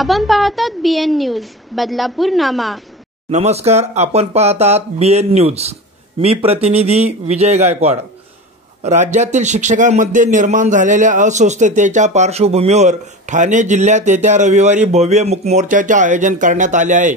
आपण पाहतात BN news Badlapur नामा। नमस्कार, आपण पाहतात BN न्यूज। मी प्रतिनिधी विजय गायकवाड। राज्यातील शिक्षकांमध्ये निर्माण झालेल्या अस्वस्थतेच्या पार्श्वभूमीवर ठाणे जिल्ह्यात येत्या रविवारी भव्य मूक मोर्चाचे आयोजन करण्यात आले आहे।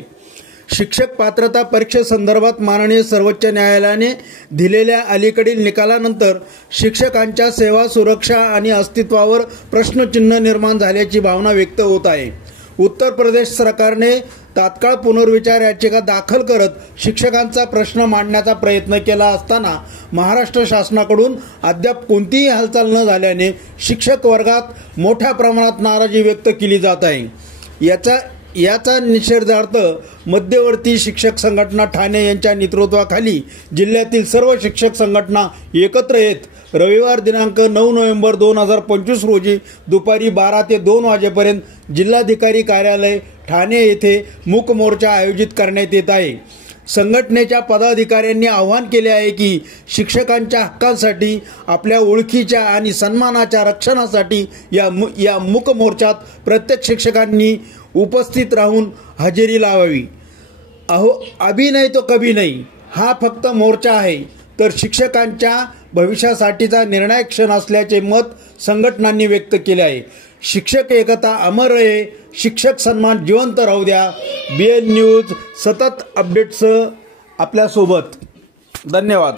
शिक्षक पात्रता परीक्षेसंदर्भात माननीय सर्वोच्च न्यायालयाने दिलेल्या अलीकडील निकालानंतर शिक्षकांच्या सेवा सुरक्षा आणि अस्तित्वावर प्रश्नचिन्ह निर्माण झाल्याची भावना व्यक्त होत आहे। उत्तर प्रदेश सरकारने तात्काळ पुनर्विचार याचिका दाखल करत शिक्षकांचा प्रश्न मांडण्याचा प्रयत्न केला असताना महाराष्ट्र शासनाकडून अद्याप कोणतीही हालचाल न झाल्याने शिक्षक वर्गात मोठ्या प्रमाणात नाराजी व्यक्त केली जात आहे। याचा निषेधार्थ मध्यवर्ती शिक्षक संघटना ठाणे यांच्या नेतृत्वाखाली जिल्ह्यातील सर्व शिक्षक संघटना एकत्र येत रविवार दिनांक 9 नोव्हेंबर 2025 रोजी दुपारी 12 ते 2 वाजेपर्यंत जिल्हाधिकारी कार्यालय ठाणे येथे मूक मोर्चा आयोजित करण्यात येत आहे। संघटनेच्या पदाधिकाऱ्यांनी आवाहन केले आहे की शिक्षकांच्या हक्कांसाठी, आपल्या ओळखीच्या आणि सन्मानाच्या रक्षणासाठी या मूक मोर्चात प्रत्येक शिक्षकांनी उपस्थित राहून हजेरी लावावी। अभी नहीं तो कभी नहीं हा फक्त मोर्चा आहे, तर शिक्षकांच्या भविष्यासाठीचा निर्णायक क्षण असल्याचे मत संघटनांनी व्यक्त केले आहे। शिक्षक एकता अमर रहे, शिक्षक सन्मान जिवंत राहू द्या। BN न्यूज सतत अपडेट्स आपल्या सोबत। धन्यवाद।